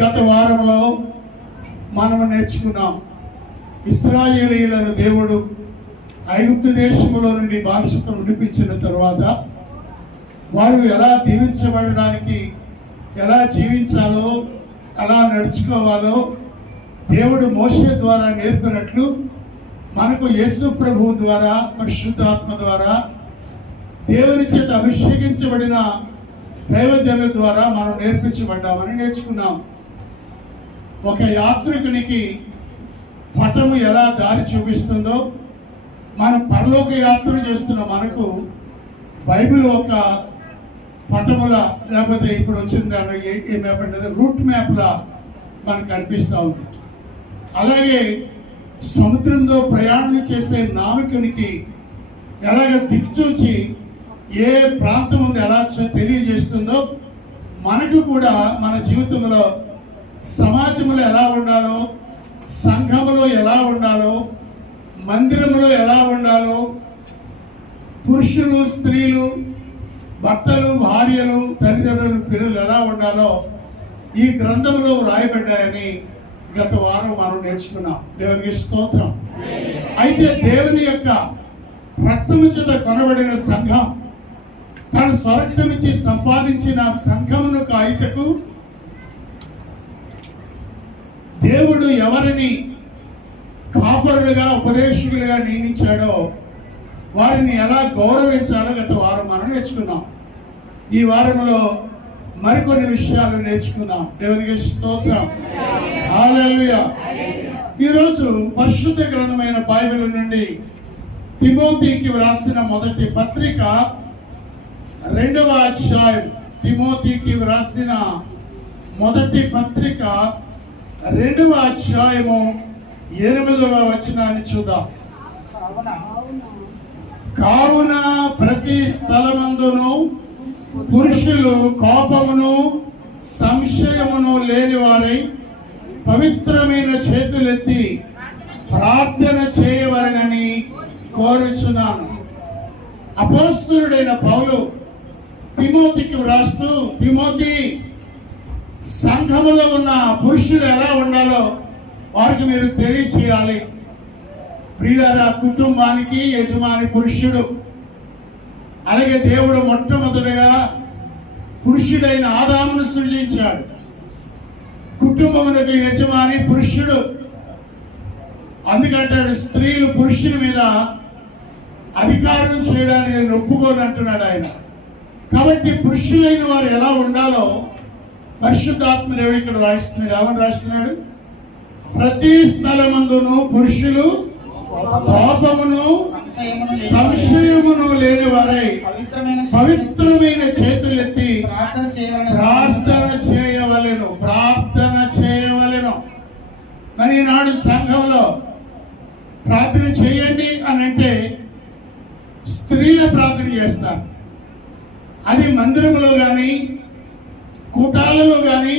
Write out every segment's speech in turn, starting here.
గత వారంలో మనము నేర్చుకున్నాం. ఇశ్రాయేలీయులను దేవుడు ఐగుప్తు దేశంలో నుండి బానిసత్వం విడిపించిన తర్వాత వారు ఎలా దీవించబడడానికి, ఎలా జీవించాలో, ఎలా నడుచుకోవాలో దేవుడు మోషే ద్వారా నేర్పినట్లు మనకు యేసు ప్రభువు ద్వారా, పరిశుద్ధాత్మ ద్వారా, దేవుని చేత అభిషేకించబడిన దైవజనుల ద్వారా మనం నేర్పించబడ్డామని నేర్చుకున్నాం. ఒక యాత్రికునికి పటము ఎలా దారి చూపిస్తుందో, మనం పరలోక యాత్ర చేస్తున్న మనకు బైబిల్ ఒక పటముల, లేకపోతే ఇప్పుడు వచ్చిన దాని ఏ మ్యాప్ అంటే రూట్ మ్యాప్లా మనకు కనిపిస్తూ ఉంది. అలాగే సముద్రంలో ప్రయాణం చేసే నావికునికి ఎలాగ దిక్చూచి ఏ ప్రాంతం ఉంది ఎలా తెలియజేస్తుందో, మనకు కూడా మన జీవితంలో సమాజంలో ఎలా ఉండాలో, సంఘంలో ఎలా ఉండాలో, మందిరంలో ఎలా ఉండాలో, పురుషులు, స్త్రీలు, భర్తలు, భార్యలు, తల్లిదండ్రులు, పిల్లలు ఎలా ఉండాలో ఈ గ్రంథంలో రాయబడ్డాయని గత వారం మనం నేర్చుకున్నాం. దేవునికి స్తోత్రం. అయితే దేవుని యొక్క రక్తము చేత కొనబడిన సంఘం, తన స్వరక్తం ఇచ్చి సంపాదించిన సంఘమును కాయుటకు దేవుడు ఎవరిని కాపరులుగా, ఉపదేశకులుగా నియమించాడో వారిని ఎలా గౌరవించాలో గత వారం మనం నేర్చుకున్నాం. ఈ వారంలో మరికొన్ని విషయాలు నేర్చుకుందాం. దేవునికి స్తోత్రం. హల్లెలూయా. ఈరోజు పరిశుద్ధ గ్రంథమైన బైబిల్ నుండి తిమోతికి వ్రాసిన మొదటి పత్రిక 2వ అధ్యాయం, తిమోతికి వ్రాసిన మొదటి పత్రిక 2వ అధ్యాయము 8వ వచనాన్ని చూద్దాం. కావున ప్రతి స్థలమందును పురుషులు కోపమును సంశయమును లేని వారై పవిత్రమైన చేతులెత్తి ప్రార్థన చేయవలనని కోరుచున్నాను. అపోస్తలుడైన పౌలు తిమోతికి వ్రాస్తూ, తిమోతి, సంఘములో ఉన్న పురుషులు ఎలా ఉండాలో వారికి మీరు తెలియచేయాలి. ప్రియులారా, కుటుంబానికి యజమాని పురుషుడు. అలాగే దేవుడు మొట్టమొదటిగా పురుషుడైన ఆదామును సృజించాడు. కుటుంబమునకు యజమాని పురుషుడు. అందుకంటే స్త్రీలు పురుషుల మీద అధికారం చేయడానికి నేను ఒప్పుకోను అంటున్నాడు ఆయన. కాబట్టి పురుషులైన వారు ఎలా ఉండాలో పరిశుద్ధాత్మ దేవుడు ఇక్కడ రాయిస్తున్నాడు. ఏమని రాస్తున్నాడు? ప్రతి స్థలమందును పురుషులు కోపమును సంశయమును లేని వారై పవిత్రమైన చేతులెత్తి ప్రార్థన చేయవలెను. ప్రార్థన చేయవలెను. మరి ఈనాడు సంఘంలో ప్రార్థన చేయండి అని అంటే స్త్రీలే ప్రార్థన చేస్తారు. అది మందిరంలో కానీ, కూటాలలో కానీ,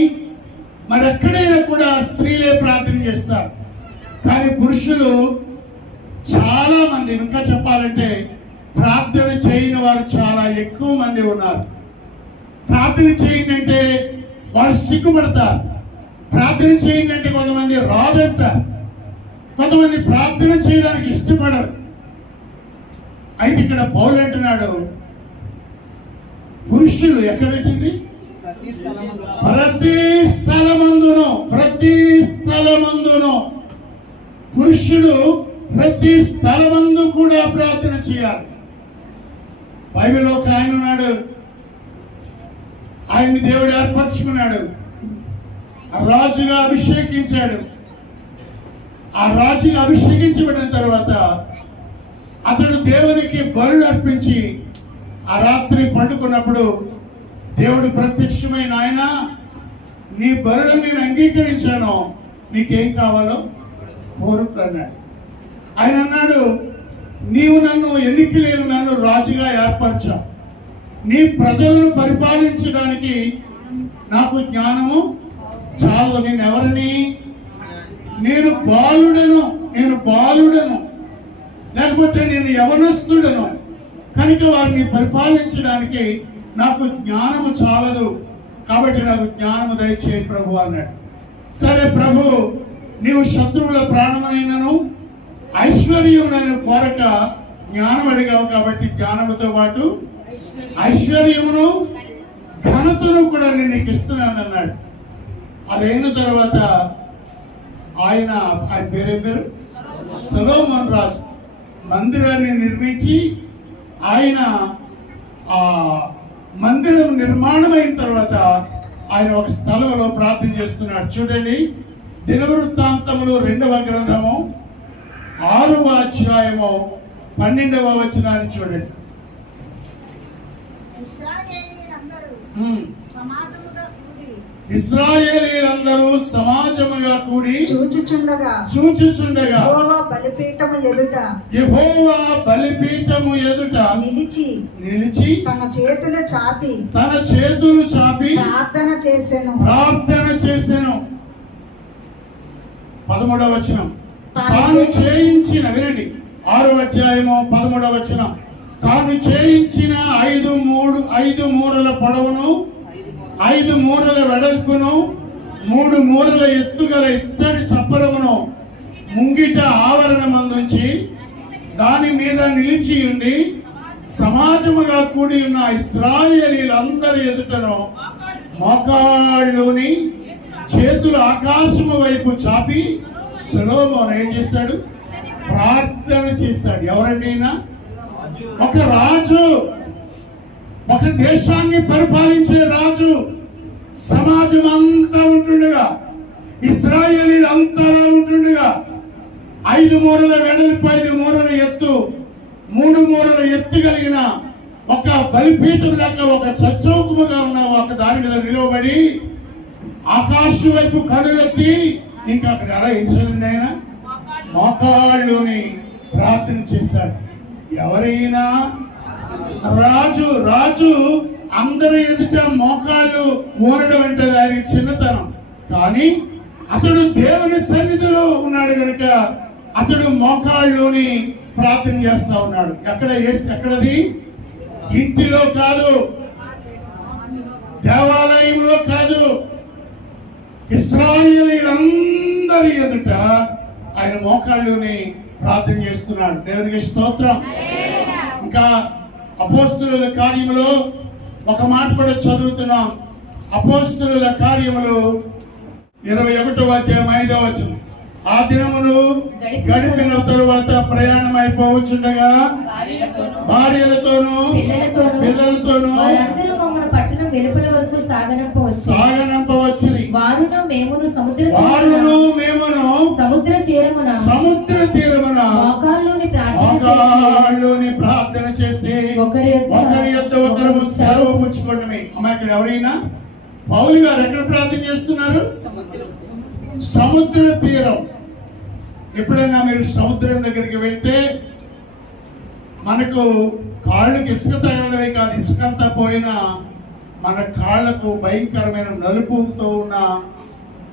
మరెక్కడైనా కూడా స్త్రీలే ప్రార్థన చేస్తారు. కానీ పురుషులు చాలా మంది, ఇంకా చెప్పాలంటే ప్రార్థన చేయని వారు చాలా ఎక్కువ మంది ఉన్నారు. ప్రార్థన చేయండి అంటే వారు సిగ్గుపడతారు. ప్రార్థన చేయండి అంటే కొంతమంది రాదంటారు. కొంతమంది ప్రార్థన చేయడానికి ఇష్టపడరు. అయితే ఇక్కడ పౌలు అంటున్నాడు, పురుషులు ఎక్కడ పెట్టింది? ప్రతి స్థలమందును పురుషుడు ప్రతి స్థలమందు కూడా ప్రార్థన చేయాలి. బైబిల్లో ఒక ఆయన ఉన్నాడు, ఆయన్ని దేవుడు ఏర్పరచుకున్నాడు, రాజుగా అభిషేకించాడు. ఆ రాజుగా అభిషేకించబడిన తర్వాత అతడు దేవునికి బలులు అర్పించి ఆ రాత్రి పండుకున్నప్పుడు దేవుడు ప్రత్యక్షమైన, ఆయన నీ బలులను నేను అంగీకరించాను, నీకేం కావాలో కోరుకు అన్నాడు. ఆయన అన్నాడు, నీవు నన్ను ఎన్నికలేని నన్ను రాజుగా ఏర్పరచావు. నీ ప్రజలను పరిపాలించడానికి నాకు జ్ఞానము చాలు. నేను ఎవరిని? నేను బాలుడను, లేకపోతే నేను యవనస్తుడను. కనుక వారిని పరిపాలించడానికి నాకు జ్ఞానము చాలదు. కాబట్టి నాకు జ్ఞానము దయచేయి ప్రభు అన్నాడు. సరే ప్రభు, నీవు శత్రువుల ప్రాణమైనను ఐశ్వర్యమునైన కోరక జ్ఞానం అడిగావు కాబట్టి జ్ఞానముతో పాటు ఐశ్వర్యమును ఘనతను కూడా నేను నీకు ఇస్తున్నాను అన్నాడు. అదైన తర్వాత ఆయన పేరు సొలొమోను రాజు మందిరాన్ని నిర్మించి ఆయన ఆ మందిరం నిర్మాణమైన తర్వాత ఆయన ఒక స్థలంలో ప్రార్థన చేస్తున్నాడు. చూడండి, దినవృత్తాంతములు 2వ గ్రంథము 6వ అధ్యాయము 12వ వచనాన్ని చూడండి. ఇశ్రాయేలీయులందరూ సమాజముగా కూడి చూచుచుండగా యెహోవా బలిపీఠము ఎదుట నిలిచి తన చేతులు చాపి ప్రార్థన చేసెను. 13వ వచనం, తాను చేయించిన, వినండి, 6వ అధ్యాయము 13వ వచనం, తాను చేయించిన 5 మూరల పొడవును 5 మూరల వెడల్పును 3 మూరల ఎత్తుగల ఇత్తడి చప్పరమును ముంగిట ఆవరణమందుంచి దాని మీద నిలిచి ఉండి సమాజముగా కూడి ఉన్న ఇశ్రాయేలీయులందరి ఎదుటను మోకాళ్ళుని చేతులు ఆకాశము వైపు చాపి సొలొమోను ఏం చేస్తాడు? ప్రార్థన చేస్తాడు. ఎవరండి ఈయన? ఒక రాజు, ఒక దేశాన్ని పరిపాలించే రాజు. సమాజం అంతా ఉంటుండగా, ఇశ్రాయేలీయులు అంతా ఉంటుండగా 5 మూరల వెడల్పు 5 మూరల ఎత్తు 3 మూరల ఎత్తు కలిగిన ఒక బలిపీఠం లెక్క ఒక సచౌకముగా ఉన్న ఒక దాని మీద నిలవబడి ఆకాశం వైపు కనులెత్తి ఇంకా అక్కడ ఎలా ఎదురండి ఆయన మోకాళ్ళుని ప్రార్థన చేశాడు. ఎవరైనా రాజు అందరి ఎదుట మోకాళ్ళు ఊరడం అంటే ఆయన చిన్నతనం, కానీ అతడు దేవుని సన్నిధిలో ఉన్నాడు కనుక అతడు మోకాళ్ళుని ప్రార్థన చేస్తా ఉన్నాడు. ఎక్కడది? ఇంటిలో కాదు, దేవాలయంలో కాదు, ఇశ్రాయేలీయులందరి ఎదుట ఆయన మోకాళ్ళుని ప్రార్థన చేస్తున్నాడు. దేవునికి స్తోత్రం. ఇంకా అపోస్తలుల కార్యములో ఒక మాట కూడా చదువుతున్నాం. అపోస్తలుల కార్యములు 21వ అధ్యాయం 5వ వచనం, ఆ దినములు గడిపిన తరువాత ప్రయాణం అయిపోవచ్చుండగా భార్యలతోనూ పిల్లలతోనూ సాగనంపవచ్చుని. వారును మేమును సముద్ర తీరమున మోకాళ్ళుని ప్రార్థన చేసి ఒకరి యొద్ద ఒకరు సెలవు పుచ్చుకోవడమే. అమ్మ, ఇక్కడ ఎవరైనా పౌలు గారు ఎక్కడ ప్రార్థన చేస్తున్నారు? సముద్ర తీరం. ఎప్పుడైనా మీరు సముద్రం దగ్గరికి వెళ్తే మనకు కాళ్ళకి ఇసుక తగలడమే కాదు, ఇసుకంతా పోయినా మన కాళ్ళకు భయంకరమైన నలుపుతో ఉన్న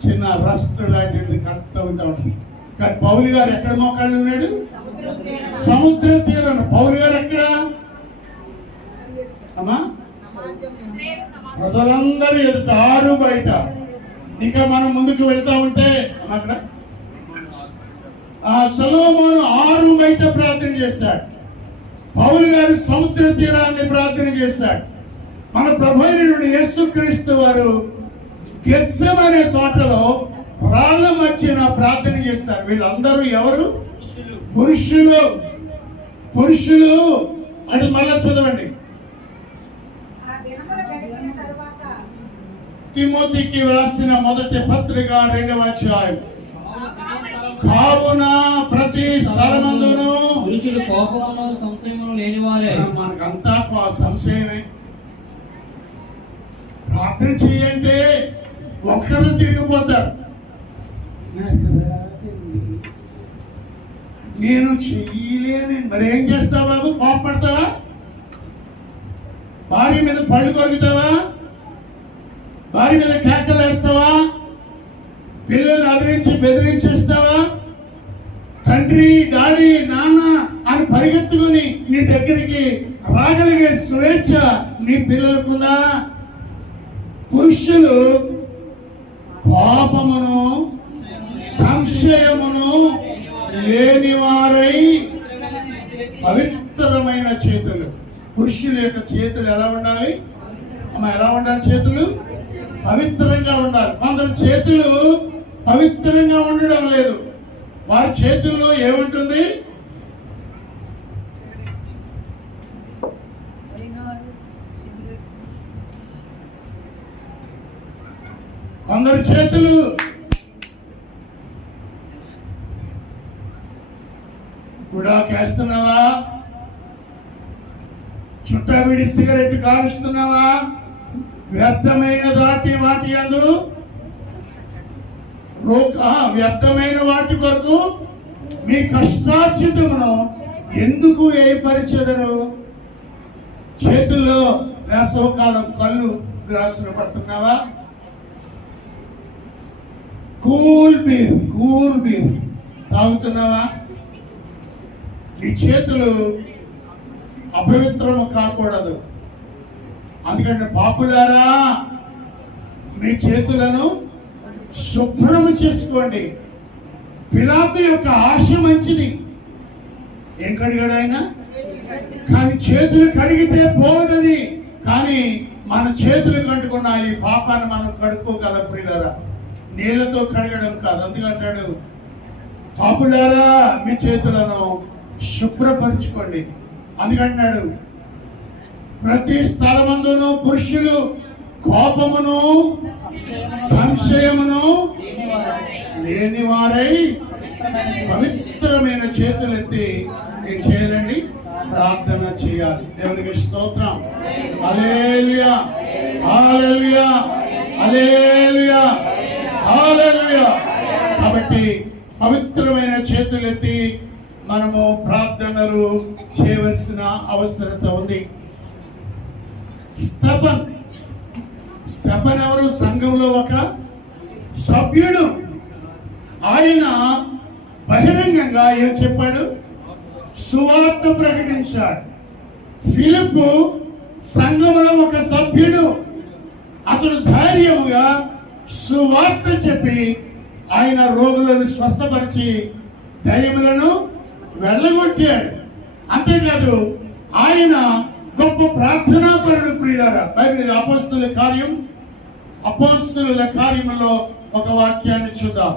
చిన్న రస్ట్ లాంటిది కరెక్ట్ అవుతా ఉంటుంది. కానీ పౌలు గారు ఎక్కడ మోకాళ్ళు ఉన్నాడు? సముద్ర తీరం. పౌలు గారు ఎక్కడ? అమ్మా, ప్రజలందరూ ఎదుట ఆరు బయట. ఇంకా మనం ముందుకు వెళ్తా ఉంటే అక్కడ సొలొమోను 6 బయట ప్రార్థన చేశాడు. పౌలు గారు సముద్ర తీరాన్ని ప్రార్థన చేశాడు. మన ప్రభు అయినటువంటి యేసుక్రీస్తు వారు గెత్సెమనే తోటలో రాళ్ళ మధ్యన ప్రార్థన చేశారు. వీళ్ళందరూ ఎవరు? పురుషులు. అది మళ్ళా చదవండి. తిమోతికి వ్రాసిన మొదటి పత్రిక 2వ అధ్యాయం, కావున ప్రతి స్థలమందును పురుషులు కోపమును సంశయమును లేనివారే. మనకంతా సంశయమే. ప్రార్థన చేయంటే ఒక్కరు తిరిగిపోతారు. నేను చెయ్యలేని మరి ఏం చేస్తావు బాబు? కోపడతావా? భార్య మీద పళ్ళు కొరుకుతావా? భార్య మీద కేకలు వేస్తావా? పిల్లల్ని అదిరించి బెదిరించేస్తావా? తండ్రి, డాడీ, నాన్న అని పరిగెత్తుకొని నీ దగ్గరికి రాగలిగే స్వేచ్ఛ నీ పిల్లలకుందా? పురుషులు కోపమును సంశయమును లేనివారై పవిత్రమైన చేతులు. పురుషుల యొక్క చేతులు ఎలా ఉండాలి అమ్మ? ఎలా ఉండాలి? చేతులు పవిత్రంగా ఉండాలి. కొందరు చేతులు పవిత్రంగా ఉండడం లేదు. వారి చేతుల్లో ఏముంటుంది? కొందరు చేతులు గుడాకేస్తున్నావా? చుట్టబిడి సిగరెట్ కాలుస్తున్నావా? వ్యర్థమైన వాటి యందు వ్యర్థమైన వాటి కొరకు మీ కష్టార్జితమును ఎందుకు ఏర్పరిచెదరు? చేతుల్లో వేసవకాలం కళ్ళు గ్లాసులు పడుతున్నావా? కూల్ బీర్ తాగుతున్నావా? నీ చేతులు అపవిత్రము కాకూడదు. అందుకంటే పాపులారా, మీ చేతులను శుభ్రము చేసుకోండి. పిలాతు యొక్క ఆశ మంచిది. ఏం కడిగాడు ఆయన? కానీ చేతులు కడిగితే పోదది. కానీ మన చేతులు కట్టుకున్న ఈ పాపాన్ని మనం కడుక్కోగల ప్రియులారా, నీళ్లతో కడగడం కాదు. అందుకంటాడు, పాపులారా మీ చేతులను శుభ్రపరచుకోండి. అందుకంటున్నాడు, ప్రతి స్థలమందును పురుషులు కోపమును సంశయమును లేనివారై పవిత్రమైన చేతులెత్తి ఏం చేయాలండి? ప్రార్థన చేయాలి. దేవునికి స్తోత్రం. హల్లెలూయా, హల్లెలూయా, హల్లెలూయా, హల్లెలూయా. కాబట్టి పవిత్రమైన చేతులెత్తి మనము ప్రార్థనలు చేయవలసిన అవసరత ఉంది. స్తెఫన్ ఎవరు? సంఘంలో ఒక సభ్యుడు. ఆయన బహిరంగంగా ఏం చెప్పాడు? సువార్త ప్రకటించాడు. ఫిలిప్పు సంఘంలో ఒక సభ్యుడు. అతడు ధైర్యముగా సువార్త చెప్పి ఆయన రోగులను స్వస్థపరిచి దయ్యములను వెళ్ళగొట్టాడు. అంతేకాదు, ఆయన గొప్ప ప్రార్థనాపరుడు. ప్రియులారా, బైబిల్ అపోస్తలుల కార్యములో ఒక వాక్యాన్ని చూద్దాం.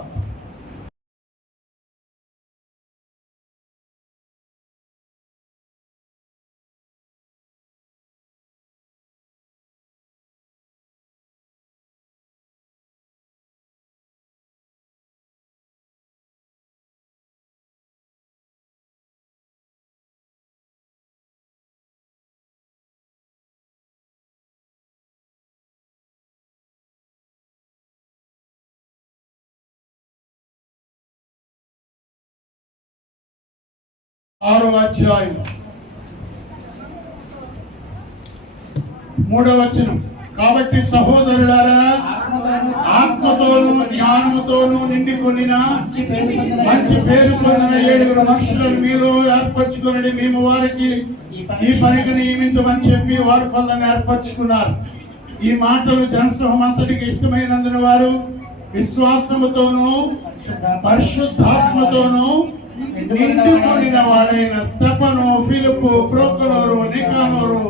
ఆరో అధ్యాయం 3వ వచనం. కాబట్టి సహోదరులారా, ఆత్మతోను జ్ఞానముతోను నిండుకొనిన మంచి పేరు పొందిన 7 మనుషులను మీలో ఏర్పరచుకుని మేము వారికి ఈ పనికి నియమించమని చెప్పి వారు కొందరిని ఏర్పరచుకున్నారు. ఈ మాటలు జనసమూహం అంతటికి ఇష్టమైనందున వారు విశ్వాసముతోను పరిశుద్ధాత్మతోను నిండుకొనిన వాడైన స్తెఫను, ఫిలిప్పు, ప్రొకలోరు, నికానోరు,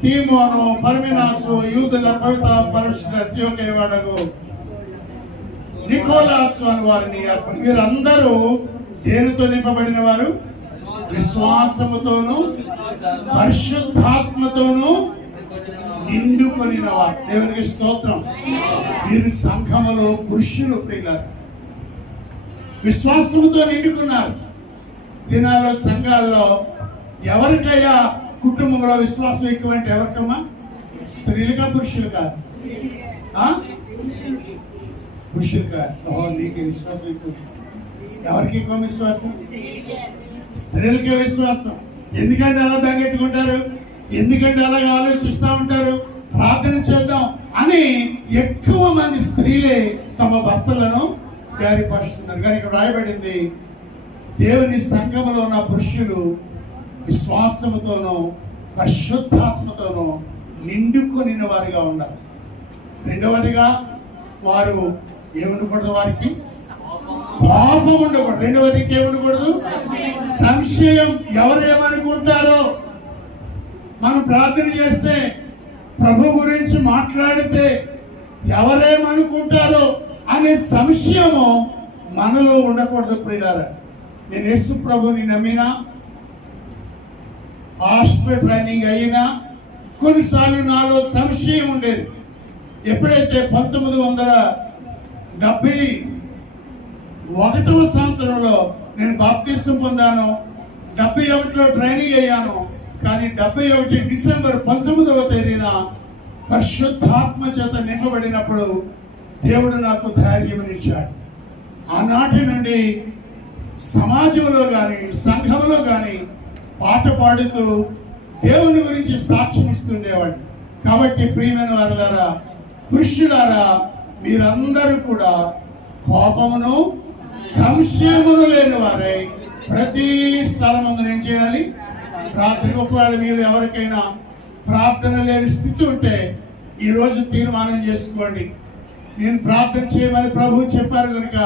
తీమోను, పర్మినాసు, యూదుల కవిత పరిశుద్ధ త్యోకేవాడగు నికోలాసు అని వారిని వీరందరూ దేనితో నింపబడిన వారు? విశ్వాసముతోను పరిశుద్ధాత్మతోను నిండుకొనిన వారు. దేవునికి స్తోత్రం. వీరు సంఘములో పురుషులు ప్రియులారా, విశ్వాసముతో నిండుకున్నారు. దినాల్లో సంఘాల్లో ఎవరికయ్యా కుటుంబంలో విశ్వాసం ఎక్కువ అంటే ఎవరికమ్మా? స్త్రీలుగా పురుషులు కాదు, పురుషులు కాదు. నీకు విశ్వాసం ఎక్కువ. ఎవరికి ఎక్కువ విశ్వాసం? స్త్రీలకే విశ్వాసం. ఎందుకంటే అలా బెంగెట్టుకుంటారు, ఎందుకంటే అలాగే ఆలోచిస్తూ ఉంటారు, ప్రార్థన చేద్దాం అని ఎక్కువ మంది స్త్రీలే తమ భర్తలను గాయపరుస్తున్నారు. కానీ ఇక్కడ రాయబడింది, దేవుని సంఘములో ఉన్న పురుషులు విశ్వాసముతోనూ పరిశుద్ధాత్మతోనూ నిండుకొనిన వారిగా ఉండాలి. రెండవదిగా వారు ఏముండకూడదు వారికి? కోపం ఉండకూడదు. రెండవది ఏముండకూడదు? సంశయం. ఎవరేమనుకుంటారో, మనం ప్రార్థన చేస్తే, ప్రభు గురించి మాట్లాడితే ఎవరేమనుకుంటారో అనే సంశయము మనలో ఉండకూడదు ప్రియులారా. నేను యేసు ప్రభుని నమ్మినా, హాస్పిటల్ ట్రైనింగ్ అయినా కొన్నిసార్లు నాలో సంశయం ఉండేది. ఎప్పుడైతే 1971వ సంవత్సరంలో నేను బాప్తిసం పొందాను, 71లో ట్రైనింగ్ అయ్యాను. కానీ 71 డిసెంబర్ 19వ తేదీన పరిశుద్ధాత్మ చేత నింపబడినప్పుడు దేవుడు నాకు ధైర్యమునిచ్చాడు. ఆనాటి నుండి సమాజంలో కానీ సంఘంలో కానీ పాట పాడుతూ దేవుని గురించి సాక్ష్యం ఇస్తుండేవాడు. కాబట్టి ప్రియమైన వారులారా, పురుషులారా, మీరందరూ కూడా కోపమును సంశయమును లేని వారై ప్రతి స్థలమందు ఏం చేయాలి? రాత్రి. ఒకవేళ మీరు ఎవరికైనా ప్రార్థన లేని స్థితి ఉంటే ఈరోజు తీర్మానం చేసుకోండి. నేను ప్రార్థన చేయమని ప్రభువు చెప్పారు కనుక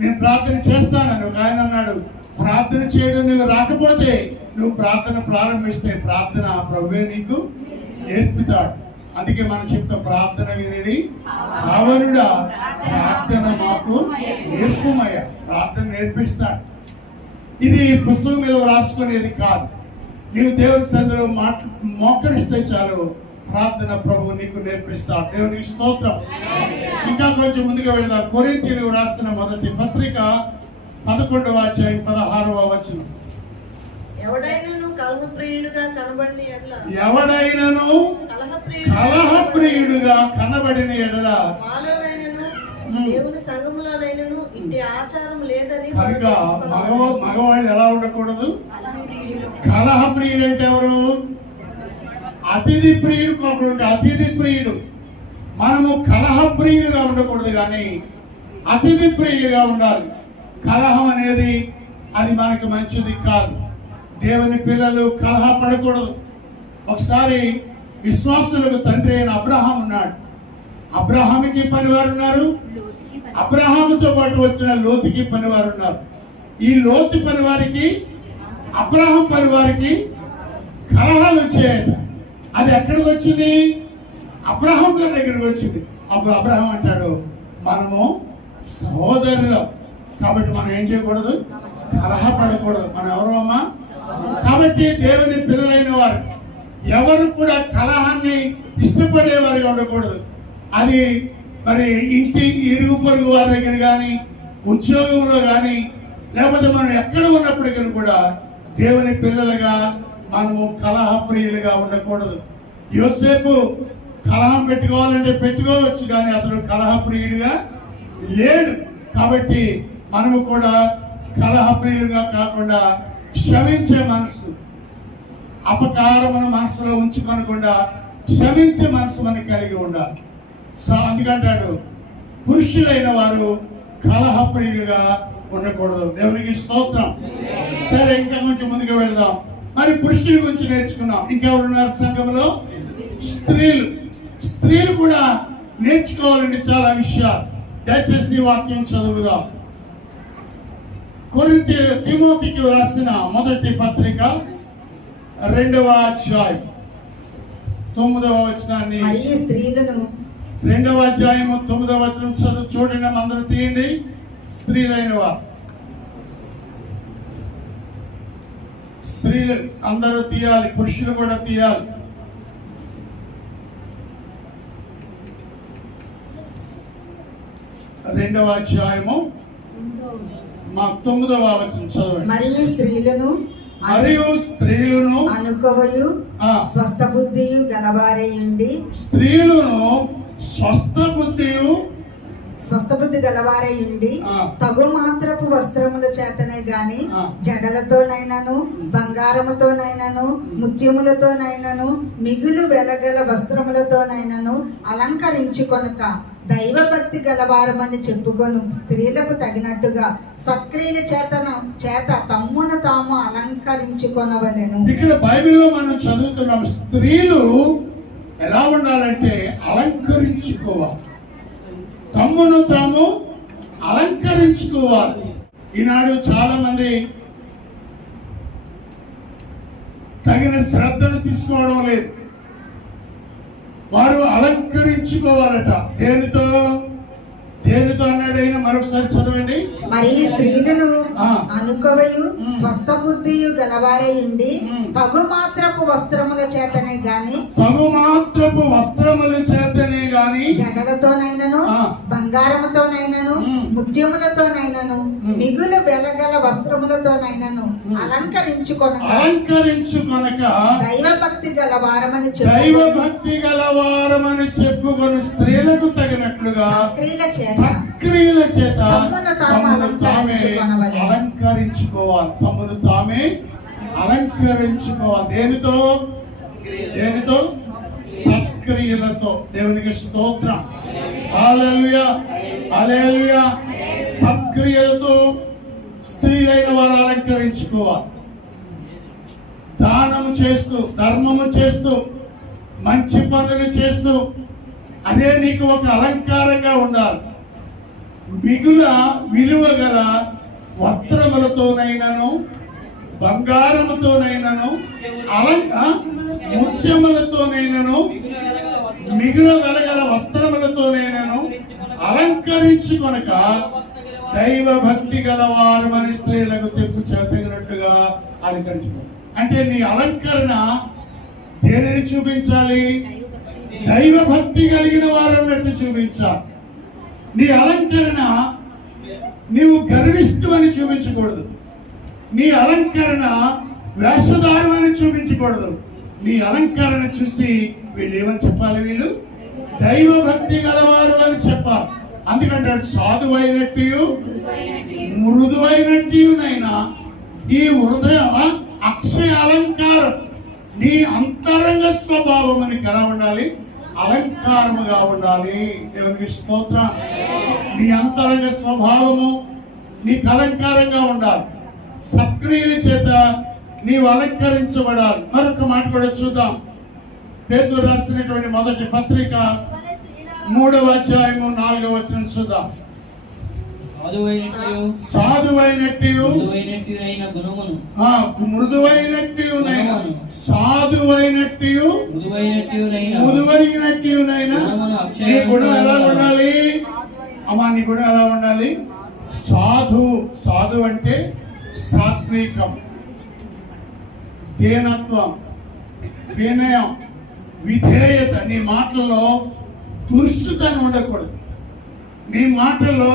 నేను ప్రార్థన చేస్తానని. ఒక ఆయన అన్నాడు, ప్రార్థన చేయడం నువ్వు రాకపోతే నువ్వు ప్రార్థన ప్రారంభిస్తే ప్రార్థన ప్రభువే నీకు నేర్పుతాడు. అందుకే మనం చెప్తాం, ప్రార్థన విని భావనుడా ప్రార్థన మాకు నేర్పుమయ్యా. ప్రార్థన నేర్పిస్తాడు. ఇది పుస్తకం మీద రాసుకునేది కాదు. నీవు దేవుని సన్నిధిలో మోకరిస్తే చాలు, ప్రార్థన ప్రభు నీకు నేర్పిస్తాడు. దేవునికి స్తోత్రం. ఇంకా కొంచెం ముందుగా వెళ్దాం. కొరింథీయులకు రాసిన మొదటి పత్రిక 11వ అధ్యాయం 16వ వచనం. ఎవడైనను కలహప్రియుడుగా కనబడిన ఎడల మాలోనైనను దేవుని సంఘములోనైనను ఇంటి ఆచారం లేదని. కనుక మగవాళ్ళు ఎలా ఉండకూడదు? కలహ ప్రియుడు అంటే ఎవరు? అతిథి ప్రియుడు. ఒకడు అతిథి ప్రియుడు. మనము కలహ ప్రియులుగా ఉండకూడదు, కానీ అతిథి ప్రియులుగా ఉండాలి. కలహం అనేది అది మనకి మంచిది కాదు. దేవుని పిల్లలు కలహ పడకూడదు. ఒకసారి విశ్వాసులకు తండ్రి అయిన అబ్రహాం ఉన్నాడు. అబ్రహాముకి పనివారు ఉన్నారు, అబ్రహాముతో పాటు వచ్చిన లోతుకి పనివారు ఉన్నారు. ఈ లోతు పనివారికి అబ్రహాం పనివారికి కలహాలు వచ్చాయట. అది ఎక్కడికి వచ్చింది? అబ్రహాం గారి దగ్గరికి వచ్చింది. అప్పుడు అబ్రహాం అంటాడు, మనము సహోదరులం, కాబట్టి మనం ఏం చేయకూడదు? కలహపడకూడదు. మనం ఎవరు అమ్మా? కాబట్టి దేవుని పిల్లలైన వారు ఎవరు కూడా కలహాన్ని ఇష్టపడేవారుగా ఉండకూడదు. అది మరి ఇంటి ఇరుగు పొరుగు వారి దగ్గర కానీ, ఉద్యోగంలో కానీ, లేకపోతే మనం ఎక్కడ ఉన్నప్పటికీ కూడా దేవుని పిల్లలుగా మనము కలహప్రియులుగా ఉండకూడదు. యోసేపు కలహం పెట్టుకోవాలంటే పెట్టుకోవచ్చు, కానీ అతడు కలహప్రియుడిగా లేడు. కాబట్టి మనము కూడా కలహప్రియులుగా కాకుండా క్షమించే మనసు, అపకారమును మనసులో ఉంచుకొనకుండా క్షమించే మనసు మనకి కలిగి ఉండాలి. సో అందుకంటాడు, పురుషులైన వారు కలహప్రియులుగా ఉండకూడదు. దేవునికి స్తోత్రం. సరే, ఇంకా కొంచెం ముందుకు వెళ్దాం. మరి పురుషుల గురించి నేర్చుకున్నాం. ఇంకెవరున్నారు సంఘంలో? స్త్రీలు. స్త్రీలు కూడా నేర్చుకోవాలంటే చాలా విషయాలు. దయచేసి ఈ వాక్యం చదువుదాం. తిమోతికి రాసిన మొదటి పత్రిక 2వ అధ్యాయం 9వ వచనాన్ని, 2వ అధ్యాయము 9వ వచనం చూడండి. అందరూ తీయండి. స్త్రీలైన వారు, స్త్రీలు అందరూ తీయాలి, పురుషులు కూడా తీయాలి. రెండవ అధ్యాయము 9వ వచనం చదవండి. మరియు స్త్రీలను అనుకోవయు స్వస్థ బుద్ధియు గలవారేయుండి, స్త్రీలను స్వస్థ బుద్ధి గలవారేయుండి తగు మాత్రపు వస్త్రముల చేతనే గాని జడలతోనైనను బంగారముతోనైనను ముత్యములతోనైనను మిగులు వెలగల వస్త్రములతోనైనను అలంకరించుకొనక దైవభక్తి గలవారమని చెప్పుకొను స్త్రీలకు తగినట్టుగా సత్క్రియల చేత తమ్మును తాము అలంకరించుకొనవలెను. ఇక్కడ బైబిల్లో మనం చదువుతున్నాం, స్త్రీలు ఎలా ఉండాలంటే అలంకరించుకోవాలి, తమ్మును తాము అలంకరించుకోవాలి. ఈనాడు చాలా మంది తగిన శ్రద్ధను తీసుకోవడం లేదు. వారు అలంకరించుకోవాలట. దేనితో అన్నాడైనా మరొకసారి చదవండి. మరి స్త్రీలను ఆ. అనుకోవయు స్వస్థ బుద్ధియు గలవారై ఉండి తగు మాత్రపు వస్త్రముల చేతనే గాని జడలతోనైనను ఆ. బంగారముతోనైనను ముత్యములతోనైనను మిగులు వెలగల వస్త్రములతోనైనను అలంకరించుకొనక దైవభక్తి గలవారమని దైవభక్తి చెప్పుకొని స్త్రీలకు తగినట్లుగా సక్రియల చేత తమను తామే అలంకరించుకోవాలి. దేనితో సక్రియలతో. దేవునికి స్తోత్రం. హల్లెలూయా, హల్లెలూయా. సక్రియలతో స్త్రీలైన వారు అలంకరించుకోవాలి. దానము చేస్తూ, ధర్మము చేస్తూ, మంచి పనులు చేస్తూ, అదే నీకు ఒక అలంకారంగా ఉండాలి. మిగుల విలువ గల వస్త్రములతోనైనను బంగారముతోనైనను ముత్యములతోనైనను మిగుల వెలగల వస్త్రములతోనైనను అలంకరించుకొనక దైవభక్తి గలవారమని స్త్రీలకు తెలుసు చేతగినట్టుగా అలంకరించుకో. అంటే నీ అలంకరణ దేనిని చూపించాలి? దైవభక్తి కలిగిన వారు అన్నట్టు చూపించాలి. నీ అలంకరణ నీవు గర్విస్తూ అని చూపించకూడదు. నీ అలంకరణ వేషధారం అని చూపించకూడదు. నీ అలంకరణ చూసి వీళ్ళు ఏమని చెప్పాలి? వీళ్ళు దైవభక్తి గలవారు అని చెప్పాలి. అందుకంటే సాధువైనట్టు మృదువైనట్టునైనా ఈ హృదయ అక్షయ అలంకారం నీ అంతరంగ స్వభావం అని ఎలా ఉండాలి? అలంకారముగా ఉండాలి. దేవునికి స్తోత్రం. నీ అంతరంగ స్వభావము నీకు అలంకారంగా ఉండాలి. సక్రియల చేత నీవు అలంకరించబడాలి. మరొక మాట కూడా చూద్దాం. పేతురు రాసినటువంటి మొదటి పత్రిక 3వ అధ్యాయము 4వ వచనం చూద్దాం. సాధువైనట్టు నీ గుణం ఎలా ఉండాలి? అమ్మా, నీ గుణం ఎలా ఉండాలి? సాధు అంటే సాత్వికం, దీనత్వం, వినయం, విధేయత. నీ మాటల్లో దురుసుతనం ఉండకూడదు. నీ మాటల్లో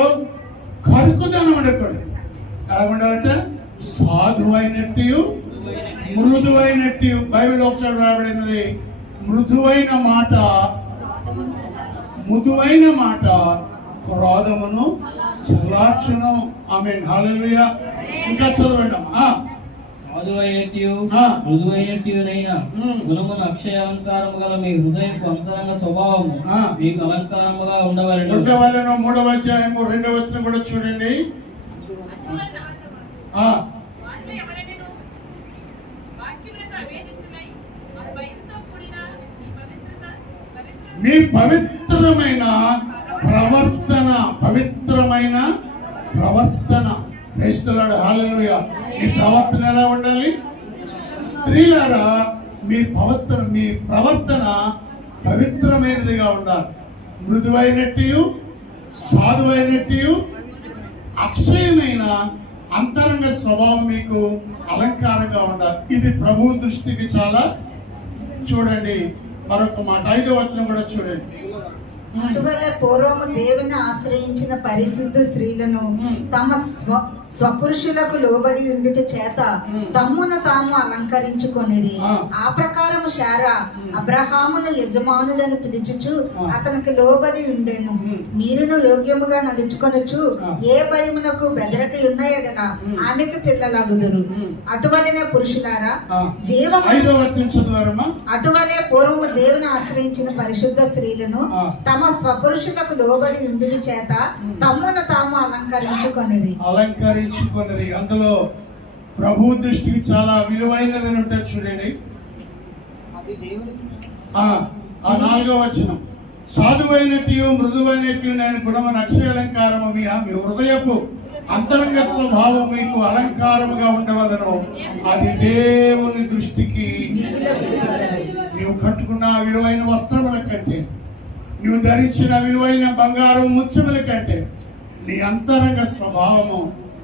కరుకుదనం ఉండకూడదు. ఎలా ఉండాలంటే సాధువైనట్టు మృదువైనట్టు. బైబిల్ ఒకసారి రాబడినది, మృదువైన మాట క్రోధమును చల్లార్చును. ఆమేన్, హల్లెలూయా. ఇంకా చదవండి అమ్మా. గుణమును అక్షయ అలంకారము గల మీ హృదయపు అంతరంగ స్వభావము మీకు అలంకారముగా ఉండవలెను. 3వ అధ్యాయము 2వ వచనం కూడా చూడండి. మీ పవిత్రమైన ప్రవర్తన క్రైస్తవులారా, హల్లెలూయా. మీ ప్రవర్తన ఎలా ఉండాలి? స్త్రీలారా, మీ ప్రవర్తన పవిత్రమైనదిగా ఉండాలి. మృదువైనట్టు, సాధువైనట్టు, అక్షయమైన అంతరంగ స్వభావం మీకు అలంకారంగా ఉండాలి. ఇది ప్రభు దృష్టికి చాలా. చూడండి మరొక మాట, 5వ వచనం కూడా చూడండి. అటువలే పూర్వము దేవుని ఆశ్రయించిన పరిశుద్ధ స్త్రీలను తమ స్వపురుషులకు లోబడి ఉండుట చేత తమ్మును తాము అలంకరించుకొనిరి. ఆ ప్రకారము శారా అబ్రహామును యజమానులను పిలుచుచు అతనికి లోబడి ఉండెను. మీరును యోగ్యముగా నడుచుకొనొచ్చు ఏ భయమునకు బెదరకి ఉన్న ఎడల ఆమెకు పిల్లలగుదురు. అటువలనే పురుషులారా, అటువలే పూర్వము దేవుని ఆశ్రయించిన పరిశుద్ధ స్త్రీలను తమ స్వపురుషులకు లోబడి ఉండుట చేత తమ్మును తాము అలంకరించుకొనిరి. అందులో ప్రభు దృష్టికి చాలా విలువైనదని ఉంటుంది. చూడండి ఆ 4వ వచనం. సాధువైనట్టు మృదువైనట్టు నేను గుణమున అక్షయాలంకారము మీ హృదయపు అంతరంగ స్వభావం మీకు అలంకారముగా ఉండవలను. అది దేవుని దృష్టికి నీవు కట్టుకున్న విలువైన వస్త్రముల కంటే, నీవు ధరించిన విలువైన బంగారం ముత్యముల కంటే నీ అంతరంగ స్వభావము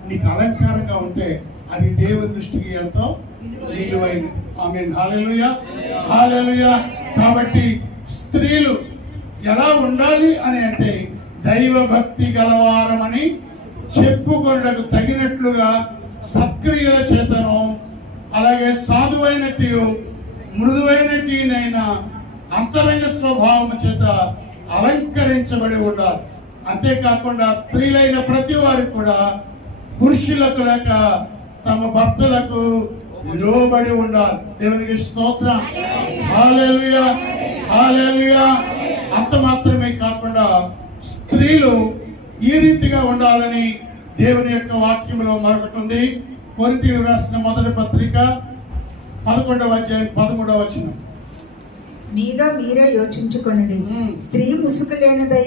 నీకు అలంకారంగా ఉంటే అది దేవుని దృష్టికి ఎంతో విలువైనది. ఆమేన్. హల్లెలూయా, హల్లెలూయా. కాబట్టి స్త్రీలు ఎలా ఉండాలి అని అంటే దైవ భక్తి గలవారమని చెప్పుకొనకు తగినట్లుగా సత్క్రియల చేతను, అలాగే సాధువైనట్టు మృదువైనట్టునైనా అంతరంగ స్వభావం చేత అలంకరించబడి ఉండాలి. అంతేకాకుండా స్త్రీలైన ప్రతి వారు కూడా పురుషులకు లేక తమ భర్తలకు లోబడి ఉండాలి. దేవునికి స్తోత్రం. హల్లెలూయా, హల్లెలూయా. అంత మాత్రమే కాకుండా స్త్రీలు ఈ రీతిగా ఉండాలని దేవుని యొక్క వాక్యంలో మరొకటి ఉంది. కొరింథీయులకు రాసిన మొదటి పత్రిక 11వ అధ్యాయం 13వ వచనం. మీలో మీరే యోచించుకొనిడి, స్త్రీ ముసుగు లేనిదై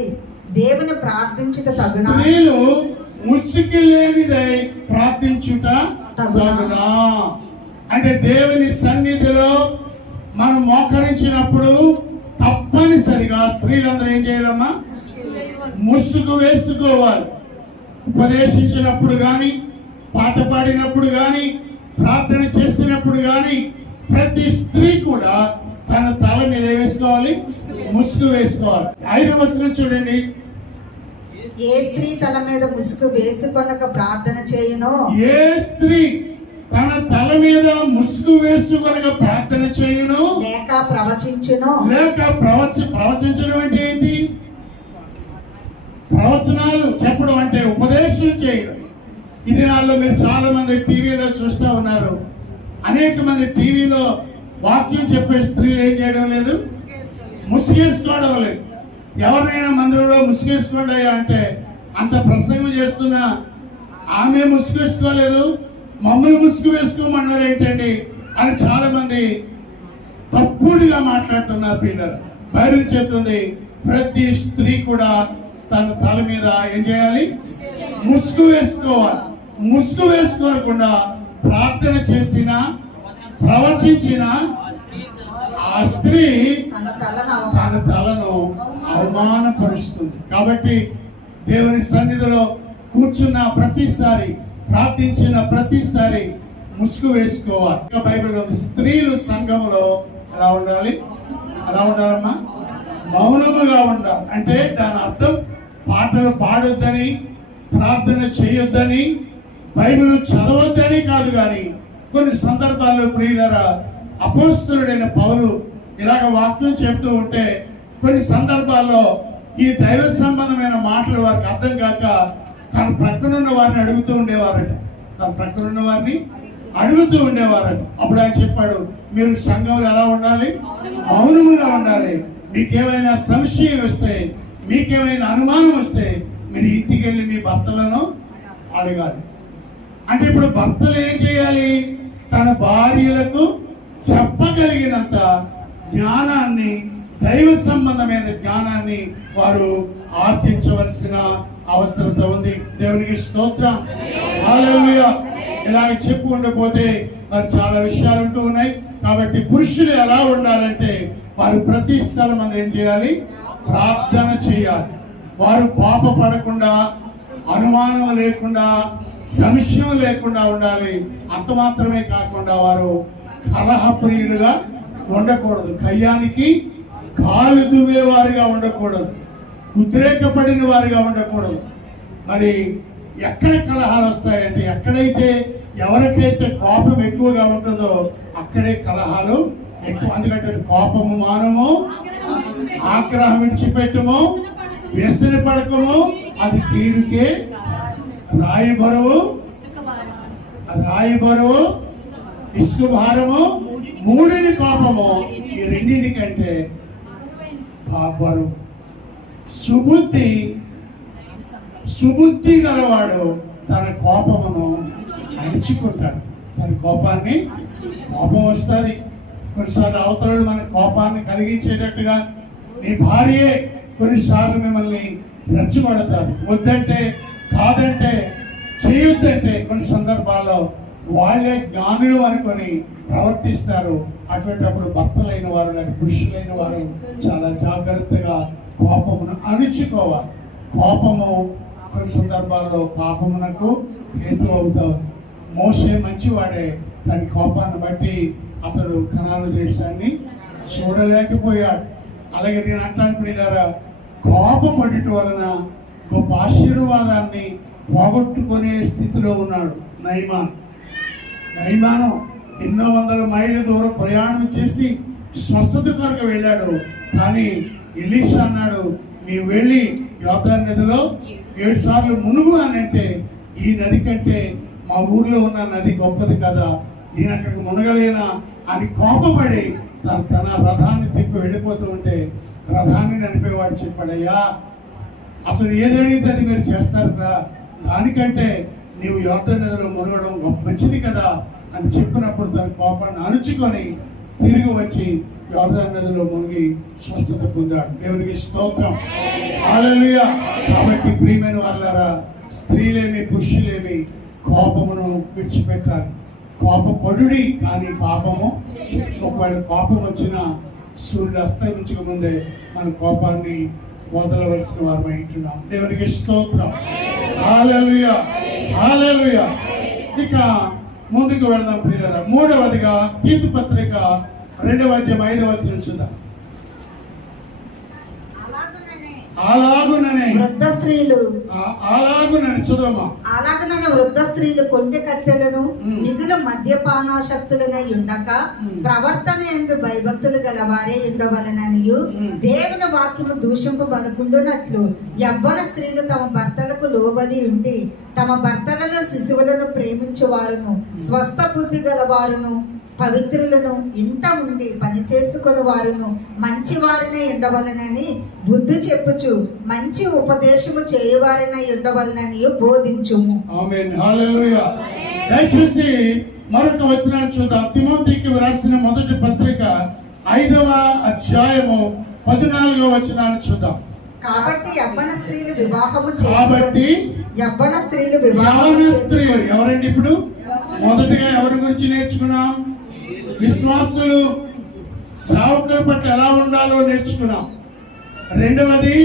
దేవుని ప్రార్థించుట తగునా? స్త్రీలు ముసుగు లేనిదై ప్రార్థించుట తగునా? అంటే దేవుని సన్నిధిలో మనం మోకరించినప్పుడు తప్పనిసరిగా స్త్రీలందరూ ఏం చేయాలమ్మా? ముసుగు వేసుకోవాలి. ఉపదేశించినప్పుడు గాని, పాట పాడినప్పుడు గాని, ప్రార్థన చేసినప్పుడు గాని ప్రతి స్త్రీ కూడా తన తల మీద వేసుకోవాలి, ముసుగు వేసుకోవాలి. 5వ వచనం చూడండి. ఏ స్త్రీ తల మీద ముసుగు వేసుకొనక ప్రార్థన చేయునో, ఏ స్త్రీ తన తల మీద ముసుగు వేసుకొనక ప్రార్థన చేయును, లేక ప్రవచించునో, లేక ప్రవచించడం అంటే ఏంటి? ప్రవచనాలు చెప్పడం అంటే ఉపదేశం చేయడం. ఈ దినాల్లో మీరు చాలా మంది టీవీలో చూస్తూ ఉన్నారు. అనేక మంది టీవీలో వాక్యం చెప్పే స్త్రీలు ఏం చేయడం లేదు, ముసుగేసుకోవడం లేదు. ఎవరినైనా మందిరంలో ముసుగేసుకోండి అంటే అంత ప్రసంగం చేస్తున్నా ఆమె ముసుగు వేసుకోలేదు, మమ్మల్ని ముసుగు వేసుకోమన్నారు ఏంటండి అని చాలా మంది తప్పుడుగా మాట్లాడుతున్నారు. పిల్లలు బైబిల్ చెప్తుంది ప్రతి స్త్రీ కూడా తన తల మీద ఏం చేయాలి? ముసుగు వేసుకోవాలి. ముసుగు వేసుకోకుండా ప్రార్థన చేసిన, ప్రవచించిన ఆ స్త్రీ తన తలను అవమానపరుస్తుంది. కాబట్టి దేవుని సన్నిధిలో కూర్చున్న ప్రతిసారి, ప్రార్థించిన ప్రతిసారి ముసుగు వేసుకోవాలి. బైబిల్లో స్త్రీలు సంఘములో ఎలా ఉండాలి? ఎలా ఉండాలమ్మా? మౌనముగా ఉండాలి. అంటే దాని అర్థం పాటలు పాడొద్దని, ప్రార్థన చేయొద్దని, బైబిల్ చదవద్దని కాదు. కానీ కొన్ని సందర్భాల్లో ప్రియులారా అపోస్తలుడైన పౌలు ఇలాగ వాక్యం చెప్తూ ఉంటే కొన్ని సందర్భాల్లో ఈ దైవ సంబంధమైన మాటలు వారికి అర్థం కాక తన ప్రక్కనున్న వారిని అడుగుతూ ఉండేవారట. తన ప్రక్కనున్న వారిని అడుగుతూ ఉండేవారట. అప్పుడు ఆయన చెప్పాడు, మీరు సంఘంలో ఎలా ఉండాలి? మౌనముగా ఉండాలి. మీకేమైనా సంశయం వస్తే, మీకేమైనా అనుమానం వస్తే మీరు ఇంటికి వెళ్ళి మీ భర్తలను అడగాలి. అంటే ఇప్పుడు భర్తలు ఏం చేయాలి? తన భార్యలకు చెప్పగలిగినంత జ్ఞానాన్ని, దైవ సంబంధమైన జ్ఞానాన్ని వారు ఆర్జించవలసిన అవసరత ఉంది. దేవునికి స్తోత్రం. హల్లెలూయా. ఇలాగ చెప్పుకుంటూ మరి చాలా విషయాలు ఉంటూ ఉన్నాయి. కాబట్టి పురుషులు ఎలా ఉండాలంటే వారు ప్రతి స్థలం మనం ఏం చేయాలి? ప్రార్థన చేయాలి. వారు పాప పడకుండా, అనుమానం లేకుండా, సంశయం లేకుండా ఉండాలి. అంత మాత్రమే కాకుండా వారు కలహప్రియులుగా ఉండకూడదు. కయ్యానికి కాలు దువ్వే వారిగా ఉండకూడదు. ఉద్రేకపడిన వారిగా ఉండకూడదు. మరి ఎక్కడ కలహాలు వస్తాయంటే ఎక్కడైతే ఎవరికైతే కోపం ఎక్కువగా ఉంటుందో అక్కడే కలహాలు ఎక్కువ. ఎందుకంటే కోపము మానము, ఆగ్రహం విడిచిపెట్టము, వ్యసన పడకము, అది కీడుకే. రాయి బరువు, ఇసుక భారము, మూడిని కోపము, ఈ రెండింటికంటే బరువు. సుబుద్ధి గలవాడు తన కోపమును అణిచుకుంటాడు. తన కోపం వస్తుంది. కొన్నిసార్లు అవతరుడు మన కోపాన్ని కలిగించేటట్టుగా నీ భార్యే కొన్నిసార్లు మిమ్మల్ని రెచ్చగొడతారు. వద్దంటే, కాదంటే, చేయొద్దంటే కొన్ని సందర్భాల్లో వాళ్ళే జ్ఞానులు అనుకొని ప్రవర్తిస్తారు. అటువంటిప్పుడు భర్తలైన వారు లేక పురుషులైన వారు చాలా జాగ్రత్తగా కోపమును అణుచుకోవాలి. కోపము కొన్ని సందర్భాల్లో పాపమునకు హేతు అవుతారు. మోషే మంచివాడే, దాని కోపాన్ని బట్టి అతడు కనాను దేశాన్ని చూడలేకపోయాడు. అలాగే నేను అంటాను ప్రియులారా, కోపం పడటం వలన గొప్ప ఆశీర్వాదాన్ని పోగొట్టుకునే స్థితిలో ఉన్నాడు నయమాను. ఎన్నో వందల మైళ్ళ దూరం ప్రయాణం చేసి స్వస్థత కొరకు వెళ్ళాడు. కానీ ఎలీషా అన్నాడు, నీవు వెళ్ళి యోర్దాను నదిలో 7 సార్లు మునుగు అని అంటే, ఈ నది కంటే మా ఊర్లో ఉన్న నది గొప్పది కదా, నేను అక్కడికి మునగలేనా అని కోపపడి తన రథాన్ని తిప్పి వెళ్ళిపోతూ ఉంటే రథాన్ని నడిపేవాడు చెప్పాడయ్యా, అసలు ఏదైతే అది మీరు చేస్తారు కదా, దానికంటే నీవు యోర్దాను నదిలో మునగడం మంచిది కదా అని చెప్పినప్పుడు తన కోపాన్ని అణుచుకొని తిరిగి వచ్చి యోర్దాను నదిలో మునిగి స్వస్థత పొందాడు. దేవునికి స్తోత్రం, హల్లెలూయా. కాబట్టి ప్రియమైన వాళ్ళారా, స్త్రీలేమి పురుషులేమి కోపమును విడిచిపెట్టాలి. కోపపడుడి కానీ పాపము. ఒకవేళ కోపం వచ్చిన సూర్యుడు అస్తమించక ముందే మన కోపాన్ని వదలవలసిన వారు ఉంటున్నాం. దేవునికి స్తోత్రం, హల్లెలూయా, హల్లెలూయా. ఇక ముందుకు వెళ్దాం ప్రియులారా. మూడవదిగా తీతు పత్రిక 2వ అధ్యాయం 5వ వచనం చూద్దాం. అలాగుననే వృద్ధ స్త్రీలు చదవమా. అలాగుననే వృద్ధ స్త్రీలు కొంటె కత్తెలను నిధుల మద్యపానాసక్తులనై ఉండక ప్రవర్తన యందు భయభక్తులు గలవారే ఉండవలననియు దేవుని వాక్యము దూషింపబడకుండునట్లు యవ్వన స్త్రీలు తమ భర్తలకు లోబడి ఉండి తమ భర్తలను శిశువులను ప్రేమించువారును స్వస్థ బుద్ధి గలవారును పవిత్రులను ఇంట ఉండి పని చేసుకుని వారును మంచి వారినే ఉండవలనని బుద్ధి చెప్పుచు మంచి ఉపదేశము చేయవారినై ఉండవలనని బోధించుము. ఆమేన్, హల్లెలూయా. దయచేసి మరొక వచనాన్ని చూద్దాం. తిమోతికి వ్రాసిన మొదటి పత్రిక 5వ అధ్యాయము 14వ వచనాన్ని చూద్దాం. కాబట్టి యవ్వన స్త్రీలు వివాహము ఎవరండి? ఇప్పుడు మొదటిగా ఎవరి గురించి నేర్చుకున్నాం? విశ్వాసులు సేవకుల పట్ల ఎలా ఉండాలో నేర్చుకున్నాం. రెండవది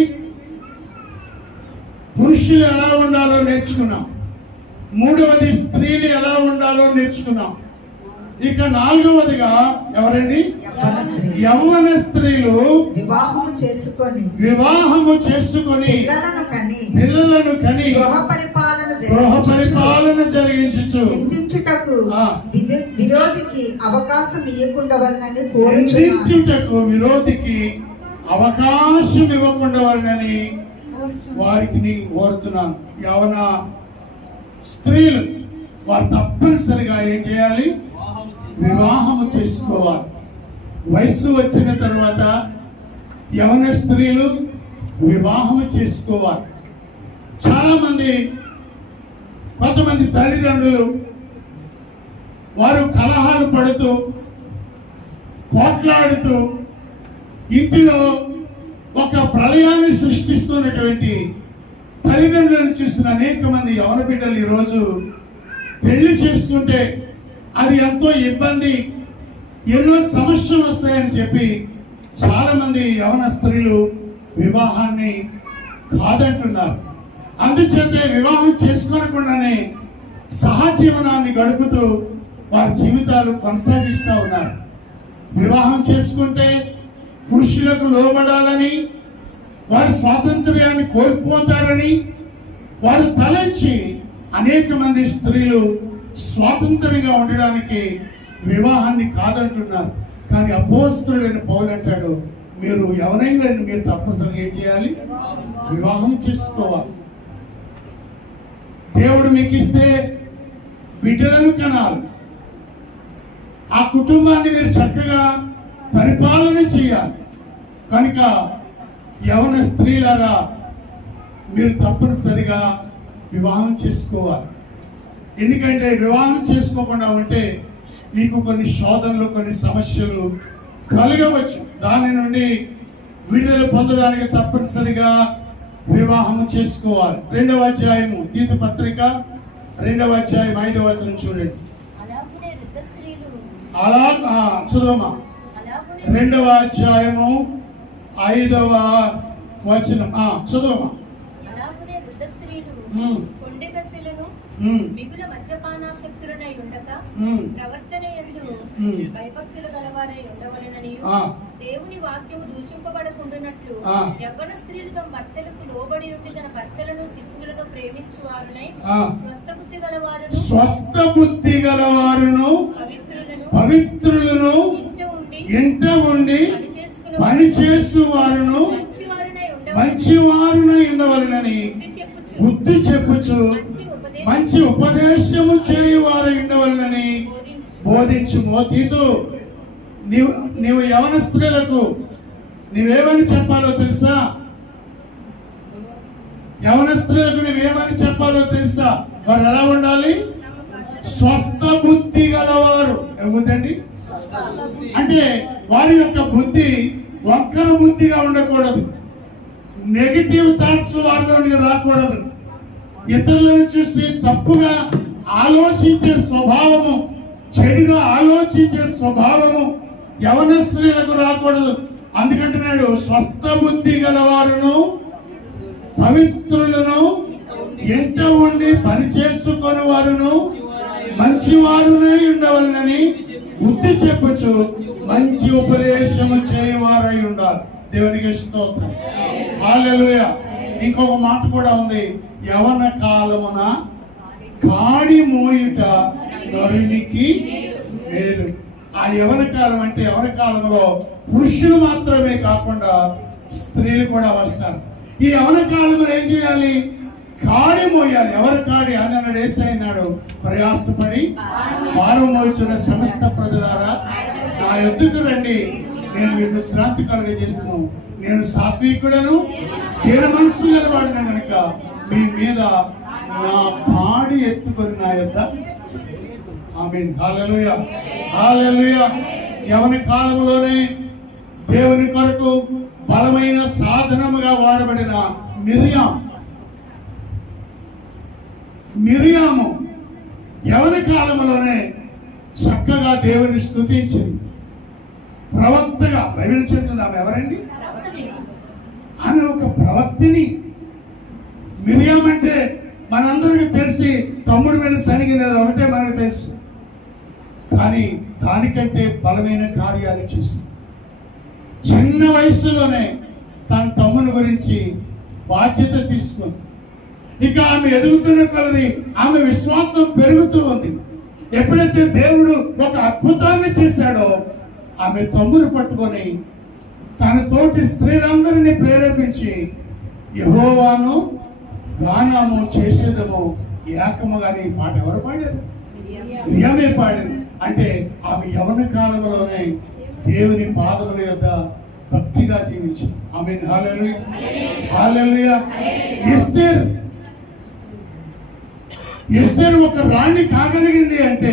పురుషులు ఎలా ఉండాలో నేర్చుకున్నాం. మూడవది స్త్రీలు ఎలా ఉండాలో నేర్చుకున్నాం. ఇక 4వదిగా ఎవరండి? యవ్వన స్త్రీలు వివాహము చేసుకొని పిల్లలను కని గృహ పరిపాలన జరిగించుచు నిందించుటకు విరోధికి అవకాశం ఇవ్వకుండా వలనని వారికి కోరుతున్నాను. యవన స్త్రీలు వారు తప్పనిసరిగా ఏం చేయాలి? వివాహము చేసుకోవాలి. వయస్సు వచ్చిన తర్వాత యవన స్త్రీలు వివాహము చేసుకోవాలి. చాలా మంది కొంతమంది తల్లిదండ్రులు వారు కలహాలు పడుతూ పోట్లాడుతూ ఇంటిలో ఒక ప్రళయాన్ని సృష్టిస్తున్నటువంటి తల్లిదండ్రులను చూసిన అనేక మంది యవన బిడ్డలు ఈరోజు పెళ్లి చేసుకుంటే అది ఎంతో ఇబ్బంది, ఎన్నో సమస్యలు వస్తాయని చెప్పి చాలా మంది యవన స్త్రీలు వివాహాన్ని కాదంటున్నారు. అందుచేతే వివాహం చేసుకోనకుండానే సహజీవనాన్ని గడుపుతూ వారి జీవితాలు కొనసాగిస్తూ ఉన్నారు. వివాహం చేసుకుంటే పురుషులకు లోబడాలని, వారి స్వాతంత్ర్యాన్ని కోల్పోతారని వారు తలంచి అనేక మంది స్త్రీలు స్వాతంత్రంగా ఉండడానికి వివాహాన్ని కాదంటున్నారు. కానీ అపోస్తలుడైన పౌలు అంటాడు, మీరు ఎవరైనా మీరు తప్పనిసరిగా ఏం చేయాలి? వివాహం చేసుకోవాలి. దేవుడు మీకు ఇస్తే బిడ్డలను కనాలి. ఆ కుటుంబాన్ని మీరు చక్కగా పరిపాలన చేయాలి. కనుక యవన స్త్రీలారా మీరు తప్పనిసరిగా వివాహం చేసుకోవాలి. ఎందుకంటే వివాహం చేసుకోకుండా ఉంటే మీకు కొన్ని శోధనలు, కొన్ని సమస్యలు కలగవచ్చు. దాని నుండి విడుదల పొందడానికి తప్పనిసరిగా వివాహం చేసుకోవాలి. 2వ అధ్యాయము తీతు పత్రిక 2వ అధ్యాయం 5వ వచనం చూడండి. అలాగునే వృద్ధ స్త్రీలు అలా చదువమ్మా. అలాగునే 2వ అధ్యాయము 5వ వచనం చదువమ్మా. అలాగునే వృద్ధ స్త్రీలు ఉమ్, కొండెగత్తెలను ఉమ్, మిగుల మద్యపానాసక్తులనై ఉండక ఉమ్, ప్రవర్తన యందు ఉమ్. భయభక్తులు గలవారై ఉండవలెనని ఆ, దేవుని వాక్యము దూషింపబడకుండానట్లు ఆ. యవ్వన స్త్రీలు తమ భర్తలకు లోబడి ఉండి తన భర్తలను శిశువులను ప్రేమించువారునై ఆ. స్వస్థ బుద్ధి గలవారును స్వస్థ బుద్ధి గలవారును పవిత్రులను పవిత్రులను ఇంట ఉండి ఇంట ఉండి పని చేస్తువారును మంచివారునై ఉండవలనని బుద్ధి చెప్పుచు మంచి ఉపదేశము చేయువారు ఉండవలనని బోధించుము. తీతు, నీవు యవన స్త్రీలకు నీవేమని చెప్పాలో తెలుసా? యవన స్త్రీలకు నీవేమని చెప్పాలో తెలుసా? వారు ఎలా ఉండాలి? స్వస్థ బుద్ధి గలవారు. ఏముందండి అంటే వారి యొక్క బుద్ధి వంకర బుద్ధిగా ఉండకూడదు. నెగిటివ్ థాట్స్ వారిలోనికి రాకూడదు. ఇతరులను చూసి తప్పుగా ఆలోచించే స్వభావము, చెడుగా ఆలోచించే స్వభావము యవన స్త్రీలకు రాకూడదు. అందుకంటున్నాడు స్వస్థ బుద్ధి గలవారును పవిత్రులను ఇంట ఉండి పని చేసుకొని వారును మంచివారునై ఉండవలనని బుద్ధి చెప్పుచు మంచి ఉపదేశము చేయవారై ఉండాలి. దేవునికి స్తోత్రం. హల్లెలూయా. ఇంకొక మాట కూడా ఉంది, యవన కాలమున కాడి మోయుట నరునికి మేలు. ఆ యవన కాలం అంటే యవన కాలంలో పురుషులు మాత్రమే కాకుండా స్త్రీలు కూడా వస్తారు. ఈ యవన కాలంలో ఏం చేయాలి? కాడి మోయాలి. ఎవరు కాడి అని అన్నాడు? యేసయ్యన్నాడు, ప్రయాసపడి భారం మోయుచున్న సమస్త ప్రజలారా నా యొద్దకు రండి, నేను మీకు విశ్రాంతి కలుగజేస్తున్నాను. నేను సాత్వికుడను దీన మనసు గలవాడిన కనుక మీ మీద నా కాడి ఎత్తుకొని నా యొద్ద. ఆమేన్. హల్లెలూయా, హల్లెలూయా. యవన కాలంలోనే దేవుని కొరకు బలమైన సాధనముగా వాడబడిన మిరియాము యవన కాలంలోనే చక్కగా దేవుని స్తుతించింది. ప్రవక్తగా ప్రవీణించింది. ఆమె ఎవరండి? ఆమె ఒక ప్రవక్తిని. మిరియాం అంటే మనందరికీ తెలిసి తమ్ముడి మీద సరిగినది ఒకటే మనకు తెలుసు. కానీ దానికంటే బలమైన కార్యాలు చేసింది. చిన్న వయసులోనే తన తమ్ముని గురించి బాధ్యత తీసుకుంది. ఇక ఆమె ఎదుగుతున్న కొలది ఆమె విశ్వాసం పెరుగుతూ ఉంది. ఎప్పుడైతే దేవుడు ఒక అద్భుతాన్ని చేశాడో ఆమె తమ్ముడు పట్టుకొని తన తోటి స్త్రీలందరినీ ప్రేరేపించి యెహోవాను గానము చేసేదము ఏకముగా ఈ పాట ఎవరు పాడారు? మిరియామే పాడారు. అంటే ఆమె యవన కాలంలోనే దేవుని పాదముల యొద్ద భక్తిగా జీవించింది. ఆమేన్. హల్లెలూయా, హల్లెలూయా. ఎస్తేరు ఒక రాణి కాగలిగింది అంటే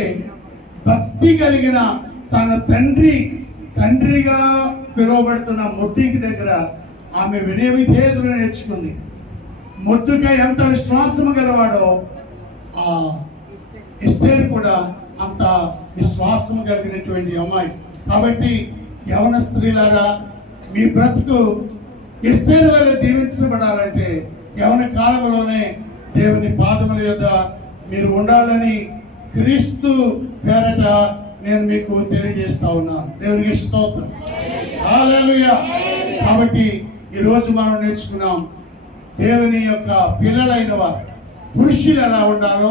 భక్తి కలిగిన తన తండ్రిగా పిలువబడుతున్న మొర్దెకై దగ్గర ఆమె వినయ విధేయతలు నేర్చుకుంది. మొర్దెకై ఎంత విశ్వాసము గలవాడో ఆ ఎస్తేరు కూడా అంత విశ్వాసము కలిగినటువంటి అమ్మాయి. కాబట్టి యవన స్త్రీలారా, మీ బ్రతుకు ఎస్తేరు వల్ల దీవించబడాలంటే యవన కాలంలోనే దేవుని పాదముల యొద్ద మీరు ఉండాలని క్రీస్తు పేరట నేను మీకు తెలియజేస్తా ఉన్నాను. దేవునికి స్తోత్రం. హల్లెలూయా. కాబట్టి ఈరోజు మనం నేర్చుకున్నాం దేవుని యొక్క పిల్లలైన వారు పురుషులు ఎలా ఉండాలో,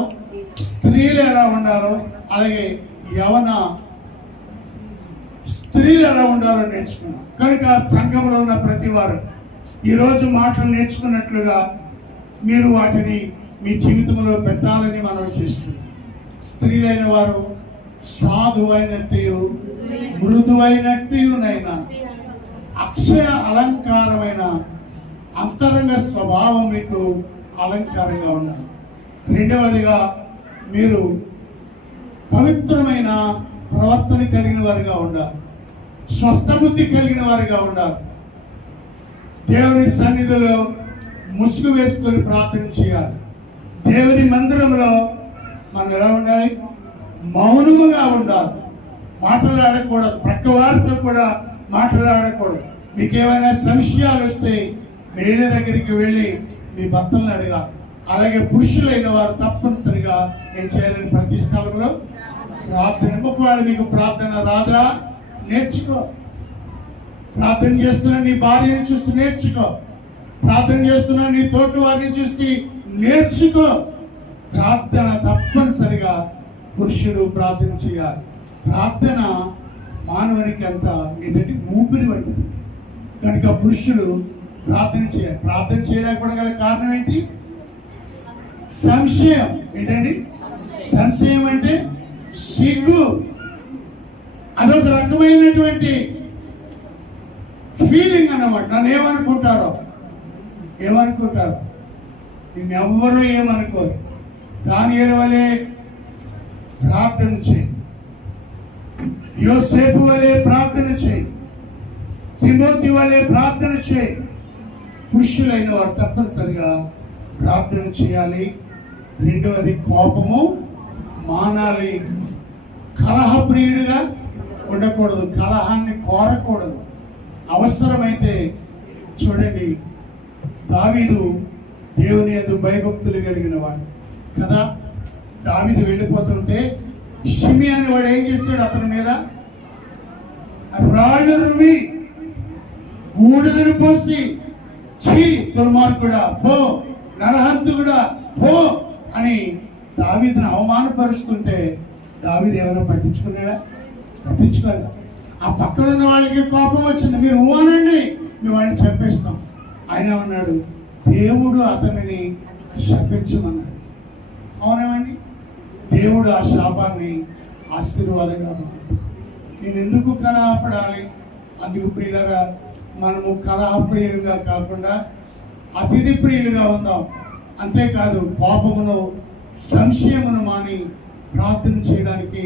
స్త్రీలు ఎలా ఉండాలో, అలాగే యవన స్త్రీలు ఎలా ఉండాలో నేర్చుకున్నాం. కనుక సంఘంలో ఉన్న ప్రతి వారు ఈరోజు మాటలు నేర్చుకున్నట్లుగా మీరు వాటిని మీ జీవితంలో పెట్టాలని మనం చేస్తున్నాం. స్త్రీలైన వారు సాధువైనట్టు మృదువైనట్టునైనా అక్షయ అలంకారమైన అంతరంగ స్వభావం మీకు అలంకారంగా ఉండాలి. రెండవదిగా మీరు పవిత్రమైన ప్రవర్తన కలిగిన వారిగా ఉండాలి. స్వస్థ బుద్ధి కలిగిన వారిగా ఉండాలి. దేవుని సన్నిధిలో ముసుగు వేసుకొని ప్రార్థన చేయాలి. దేవుని మందిరంలో మనం ఎలా ఉండాలి? మౌనముగా ఉండాలి. మాట్లాడకూడదు. ప్రక్క వారితో కూడా మాట్లాడకూడదు. మీకేమైనా సంశయాలు వస్తే వేరే దగ్గరికి వెళ్ళి మీ భర్తలను అడగాలి. అలాగే పురుషులైన వారు తప్పనిసరిగా ఏం చేయాలని ప్రతి స్థలంలో ప్రార్థన. ఒకవేళ మీకు ప్రార్థన రాదా, నేర్చుకో. ప్రార్థన చేస్తున్నా నీ భార్యను చూసి నేర్చుకో. ప్రార్థన చేస్తున్నా నీ తోటి వారిని చూసి నేర్చుకో. ప్రార్థన తప్పనిసరిగా పురుషుడు ప్రార్థన చేయాలి. ప్రార్థన మానవునికి అంత ఏంటంటే ఊపిరి వంటిది కనుక పురుషుడు ప్రార్థన చేయాలి. ప్రార్థన చేయలేకపోవడం గల కారణం ఏంటి? సంశయం. ఏంటండి సంశయం? అంటే సిగ్గు. అదొక రకమైనటువంటి ఫీలింగ్ అన్నమాట. నన్ను ఏమనుకుంటారో నిన్నెవ్వరూ ఏమనుకోరు. దానియేలు వలె ప్రార్థన చేయి, యోసేపు వలె ప్రార్థన చేయి, తిమోతి వలె ప్రార్థన చేయి. పురుషులైన వారు తప్పనిసరిగా ప్రార్థన చేయాలి. రెండవది కోపము మానాలి. కలహప్రియుడిగా ఉండకూడదు. కలహాన్ని కోరకూడదు. అవసరమైతే చూడండి, దావీదు దేవుని యందు భయభక్తులు కలిగిన వాడు కదా. దావీదు వెళ్ళిపోతుంటే షిమి అని వాడు ఏం చేశాడు? అతని మీద రాళ్ళు రువి బూడిదను పోసి, చీ దుర్మార్గుడా పో, నరహంతుడా పో అని దావీదును అవమానపరుస్తుంటే దావీదు ఏమైనా పట్టించుకున్నాడా? పట్టించుకోలేదా? ఆ పక్కన ఉన్న వాళ్ళకి కోపం వచ్చింది. మీరు అనండి, మేము వాళ్ళని చంపేస్తాం. ఆయన అన్నాడు, దేవుడు అతనిని శపించమన్నాడు. అవునేమండి? దేవుడు ఆ శాపాన్ని ఆశీర్వాదంగా మారు. నేను ఎందుకు కలహపడాలి? అందుకు ప్రియులరా, మనము కలహప్రియులుగా కాకుండా అతిథి ప్రియులుగా ఉందాం. అంతేకాదు కోపమును సంశయమును మాని ప్రార్థన చేయడానికి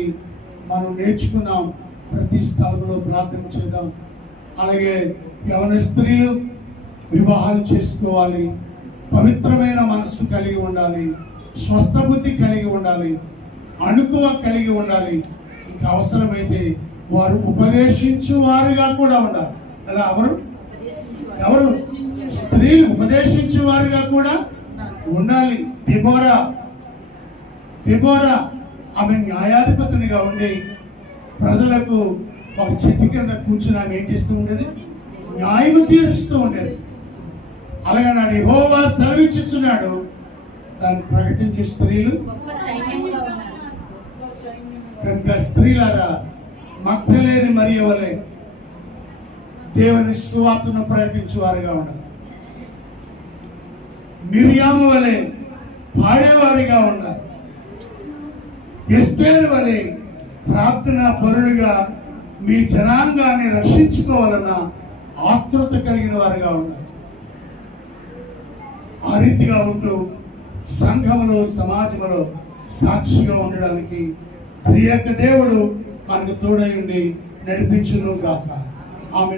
మనం నేర్చుకుందాం. ప్రతి స్థలంలో ప్రార్థన చేద్దాం. అలాగే యవన స్త్రీలు వివాహాలు చేసుకోవాలి. పవిత్రమైన మనస్సు కలిగి ఉండాలి. స్వస్థ బుద్ధి కలిగి ఉండాలి. అణుకువ కలిగి ఉండాలి. ఇంకా అవసరమైతే వారు ఉపదేశించు వారుగా కూడా ఉండాలి. అలా ఎవరు స్త్రీలు ఉపదేశించే వారుగా కూడా ఉండాలి. దెబోరా ఆమె న్యాయాధిపతినిగా ఉండి ప్రజలకు ఒక చెట్టు కింద కూర్చుని ఆమె ఏం చేస్తూ ఉండేది? న్యాయము తీరుస్తూ ఉండేది. అలాగే నాడు యెహోవా సెలవిచ్చుచున్నాడు, దాన్ని ప్రకటించే స్త్రీలు కనుక స్త్రీలారా మగ్ధలేని మరియ వలె దేవుని సువార్తను ప్రకటించేవారుగా ఉండాలి. మిర్యాము వలె పాడేవారిగా ఉండాలి. ఎస్తేరు వలె ప్రార్థనా పరులుగా మీ జనాంగాన్ని రక్షించుకోవాలన్న ఆతృత కలిగిన వారుగా ఉండాలి. ఆ రీతిగా ఉంటూ సంఘములో సమాజంలో సాక్షిగా ఉండడానికి ప్రియక దేవుడు మనకు తోడై ఉండి నడిపించును గాక. ఆమె